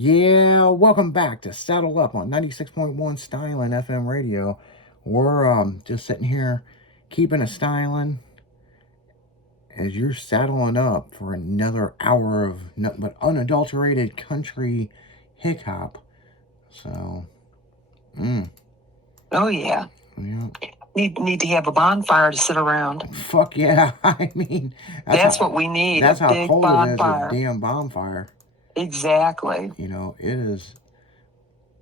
Yeah, welcome back to Saddle Up on 96.1 Styling FM radio. We're just sitting here keeping a styling as you're saddling up for another hour of nothing but unadulterated country hip hop. So, Oh yeah. yeah, Need to have a bonfire to sit around. fuck yeah. I mean, That's what we need. That's a how big cold it is. A bonfire. damn bonfire. Exactly. You know, it is.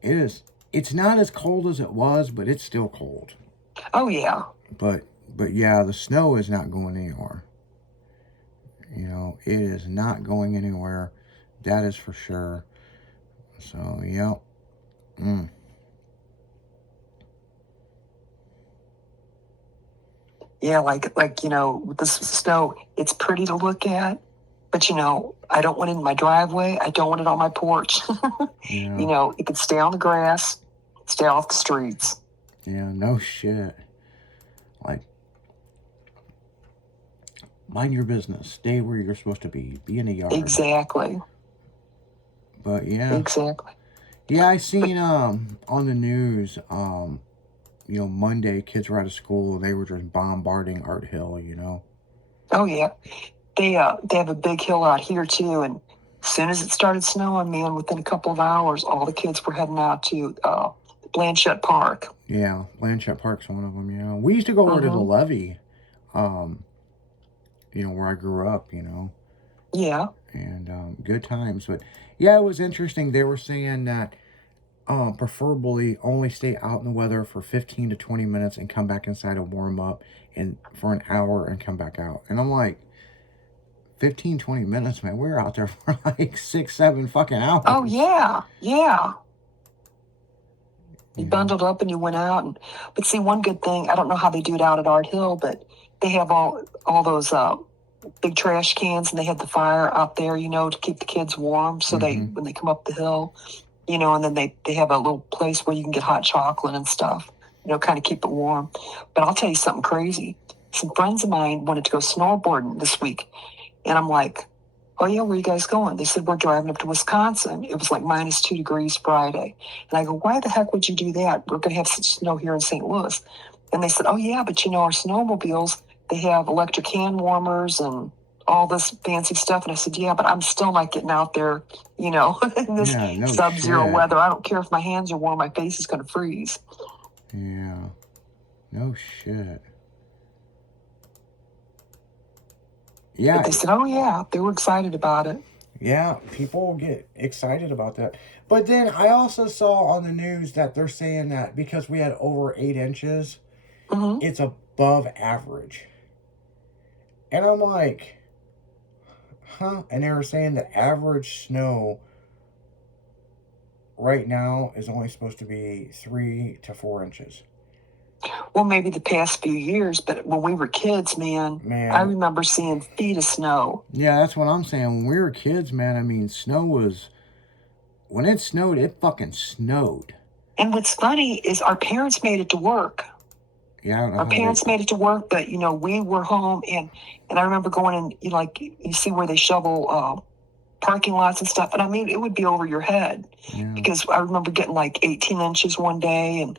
It is. It's not as cold as it was, but it's still cold. Oh yeah. But yeah, the snow is not going anywhere. You know, it is not going anywhere. That is for sure. So, yep. Yeah, like with this snow, it's pretty to look at, but I don't want it in my driveway. I don't want it on my porch. Yeah. It could stay on the grass, stay off the streets. Yeah, no shit. Like, mind your business. Stay where you're supposed to be. Be in the yard. Exactly. But yeah. Exactly. Yeah, I seen on the news, Monday kids were out of school, they were just bombarding Art Hill, Oh yeah. They have a big hill out here too, and as soon as it started snowing, man, within a couple of hours, all the kids were heading out to Blanchette Park. Yeah, Blanchette Park's one of them. Yeah, we used to go over to the levee, where I grew up. Yeah. And good times. But yeah, it was interesting. They were saying that preferably only stay out in the weather for 15 to 20 minutes and come back inside and warm up and for an hour and come back out. And I'm like, 15, 20 minutes, man. We were out there for like 6, 7 fucking hours. Oh, yeah. Yeah. You bundled up and you went out. But see, one good thing, I don't know how they do it out at Art Hill, but they have all those big trash cans, and they have the fire out there, to keep the kids warm. So when they come up the hill, and then they have a little place where you can get hot chocolate and stuff, kind of keep it warm. But I'll tell you something crazy. Some friends of mine wanted to go snowboarding this week. And I'm like, oh yeah, where are you guys going? They said, we're driving up to Wisconsin. It was like -2 degrees Friday. And I go, why the heck would you do that? We're going to have some snow here in St. Louis. And they said, oh yeah, but our snowmobiles, they have electric hand warmers and all this fancy stuff. And I said, yeah, but I'm still not getting out there, in this sub-zero weather. I don't care if my hands are warm, my face is going to freeze. Yeah. No shit. Yeah. But they said, oh yeah, they were excited about it. Yeah, people get excited about that. But then I also saw on the news that they're saying that because we had over 8 inches, it's above average. And I'm like, huh? And they were saying the average snow right now is only supposed to be 3 to 4 inches. Well, maybe the past few years, but when we were kids, man, I remember seeing feet of snow. Yeah, that's what I'm saying. When we were kids, man, I mean, snow was... When it snowed, it fucking snowed. And what's funny is our parents made it to work. Yeah, I don't know. Our parents made it to work, but, we were home, and I remember going and, you see where they shovel parking lots and stuff, and I mean, it would be over your head. Yeah. Because I remember getting like 18 inches one day, and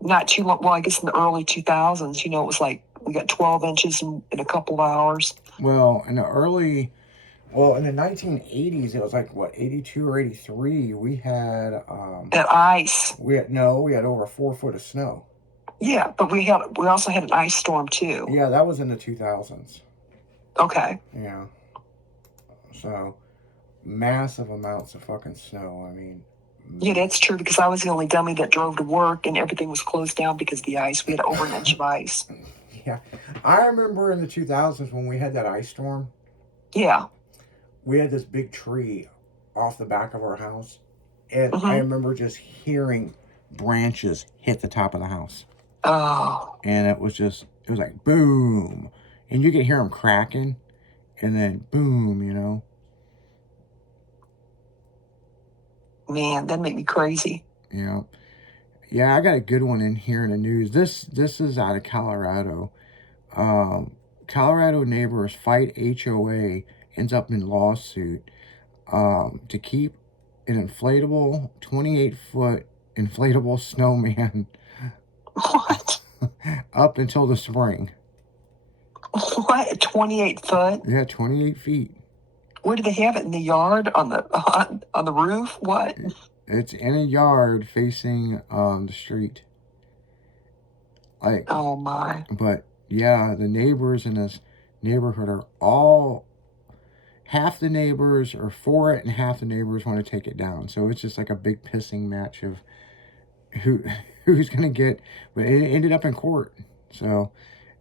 not too long, well, I guess in the early 2000s, it was like we got 12 inches in a couple of hours. Well, in the 1980s, it was like, 82 or 83, we had... that ice. We had over 4 foot of snow. Yeah, but we also had an ice storm, too. Yeah, that was in the 2000s. Okay. Yeah. So, massive amounts of fucking snow, I mean... Yeah, that's true, because I was the only dummy that drove to work, and everything was closed down because of the ice. We had over an inch of ice. Yeah. I remember in the 2000s when we had that ice storm. Yeah. We had this big tree off the back of our house, and I remember just hearing branches hit the top of the house. Oh. And it was like, boom. And you could hear them cracking, and then boom, Man, that made me crazy. Yeah. Yeah, I got a good one in here in the news. This is out of Colorado. Colorado neighbors fight HOA, ends up in lawsuit to keep an inflatable 28-foot inflatable snowman What? up until the spring. What? 28 foot? Yeah, 28 feet. Where do they have it? In the yard? On the roof? What? It's in a yard facing the street. Like, Oh my. but yeah, the neighbors in this neighborhood are all, half the neighbors are for it and half the neighbors want to take it down. So it's just like a big pissing match of who who's gonna get. But it ended up in court. So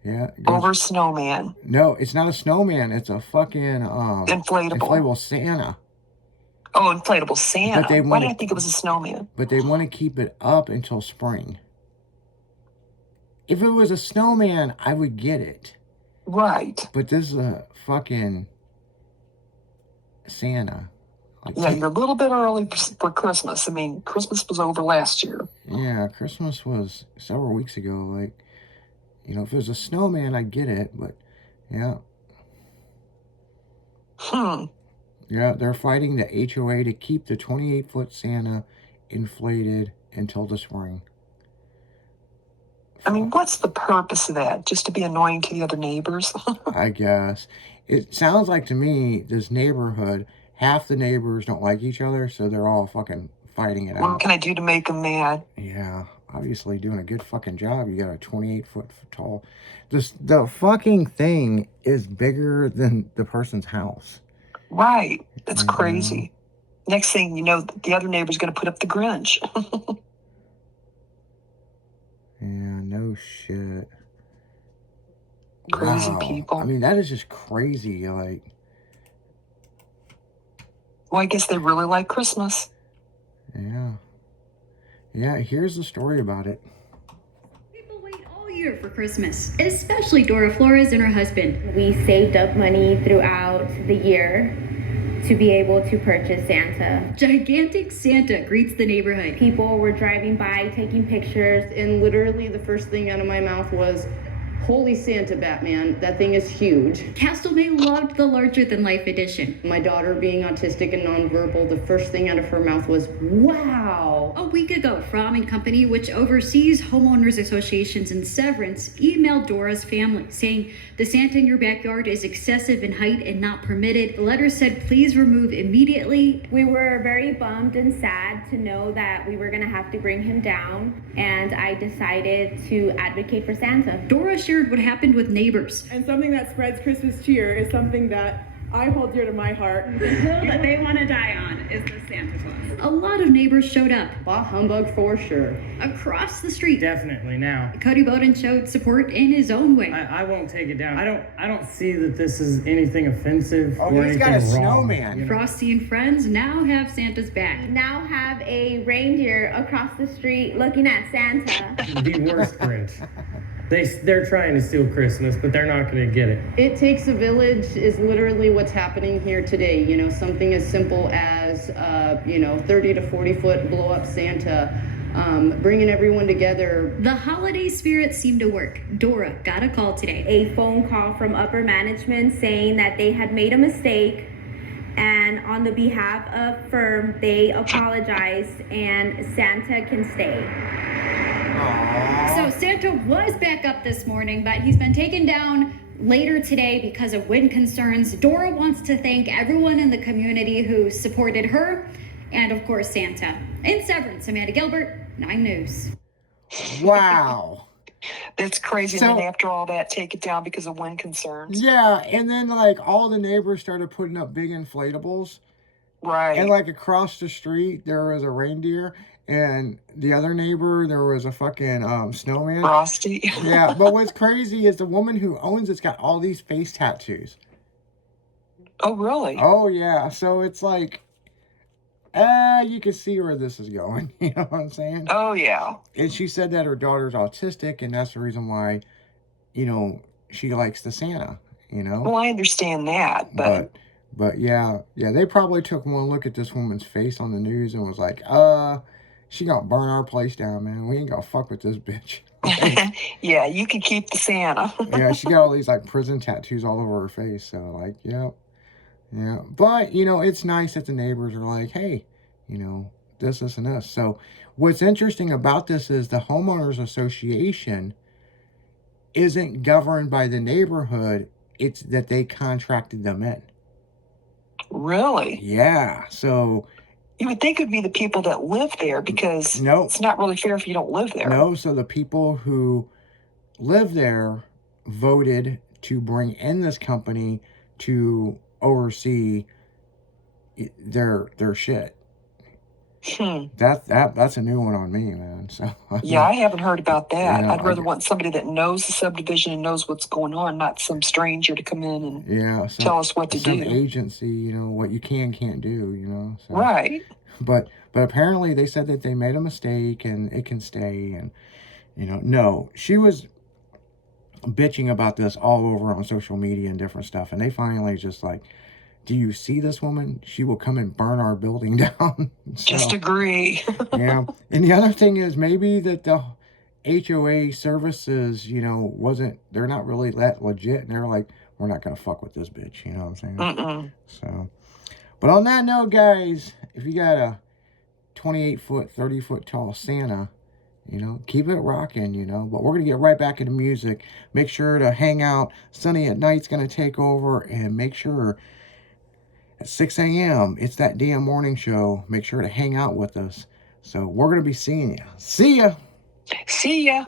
yeah, it goes- Over snowman. no, it's not a snowman. It's a fucking inflatable Santa. Oh, inflatable Santa. But they Why wanna- did I think it was a snowman? But they want to keep it up until spring. If it was a snowman, I would get it. Right. But this is a fucking Santa. Like, Yeah, you're a little bit early for Christmas. I mean, Christmas was over last year. yeah, Christmas was several weeks ago. Like, you know, if it was a snowman, I'd get it. But yeah, yeah, they're fighting the HOA to keep the 28-foot Santa inflated until the spring. I mean, what's the purpose of that? Just to be annoying to the other neighbors? I guess. It sounds like to me, this neighborhood, half the neighbors don't like each other, so they're all fucking fighting it What out. can I do to make them mad? Yeah, obviously doing a good fucking job. You got a 28-foot tall. The fucking thing is bigger than the person's house. Right. That's Mhm. crazy. Next thing you know, the other neighbor's going to put up the Grinch. Yeah, no shit. Crazy Wow. people. I mean, that is just crazy. Like, Well, I guess they really like Christmas. yeah. Yeah, here's the story about it. People wait all year for Christmas, especially Dora Flores and her husband. We saved up money throughout the year to be able to purchase Santa. Gigantic Santa greets the neighborhood. People were driving by, taking pictures. And literally the first thing out of my mouth was, "Holy Santa, Batman, that thing is huge." Castlemaine loved the larger-than-life edition. My daughter, being autistic and nonverbal, the first thing out of her mouth was, "Wow." A week ago, Fromm and Company, which oversees homeowners associations in Severance, emailed Dora's family saying the Santa in your backyard is excessive in height and not permitted. The letter said, please remove immediately. We were very bummed and sad to know that we were gonna have to bring him down, and I decided to advocate for Santa. Dora shared what happened with neighbors. And something that spreads Christmas cheer is something that I hold dear to my heart. The hill that they want to die on is the Santa Claus. A lot of neighbors showed up. Bah humbug for sure. Across the street, Definitely now. Cody Bowden showed support in his own way. I won't take it down. I don't see that this is anything offensive Oh, or he's anything got a wrong. snowman. you know? Frosty and friends now have Santa's back. We now have a reindeer across the street looking at Santa. The worst Grinch. They're trying to steal Christmas, but they're not going to get it. It takes a village is literally what's happening here today. You know, something as simple as, 30 to 40 foot blow up Santa, bringing everyone together. The holiday spirit seemed to work. Dora got a call today. A phone call from upper management saying that they had made a mistake, and on the behalf of firm, they apologized and Santa can stay. So Santa was back up this morning, but he's been taken down later today because of wind concerns. Dora wants to thank everyone in the community who supported her and, of course, Santa. In Severance, Amanda Gilbert, 9 News. Wow. That's crazy. So- and then after all that, take it down because of wind concerns. Yeah, and then like all the neighbors started putting up big inflatables. Right. And like across the street, there was a reindeer, and the other neighbor, there was a fucking snowman. Frosty. Yeah, but what's crazy is the woman who owns it's got all these face tattoos. Oh, really? Oh yeah, so it's like, you can see where this is going. You know what I'm saying? Oh, yeah. And she said that her daughter's autistic, and that's the reason why, she likes the Santa. Well, I understand that, But yeah, they probably took one look at this woman's face on the news and was like, she gonna burn our place down, man. We ain't gonna fuck with this bitch. yeah, you can keep the Santa. Yeah, she got all these like prison tattoos all over her face. So like, yeah. But it's nice that the neighbors are like, hey, you know, this, and this. So what's interesting about this is the homeowners association isn't governed by the neighborhood. It's that they contracted them in. Really? Yeah. So You would think it would be the people that live there because no, it's not really fair if you don't live there. no. So the people who live there voted to bring in this company to oversee their shit. That's a new one on me, man. So Yeah, I haven't heard about that. You know, I'd rather want somebody that knows the subdivision and knows what's going on, not some stranger to come in and yeah, tell us what to some do. agency, you know, what you can't do, you know. So. Right. But apparently they said that they made a mistake and it can stay, and you know, no, she was bitching about this all over on social media and different stuff, and they finally just like, do you see this woman? She will come and burn our building down. So, Just agree. yeah. And the other thing is maybe that the HOA services, you know, they're not really that legit, and they're like, we're not gonna fuck with this bitch, you know what I'm saying? Mm-mm. So, but on that note, guys, if you got a 28-foot, 30-foot tall Santa, you know, keep it rocking, you know. But we're going to get right back into music. Make sure to hang out. Sunny at Night's going to take over. And make sure at 6 a.m., it's that damn morning show. Make sure to hang out with us. So we're going to be seeing you. See ya. See ya.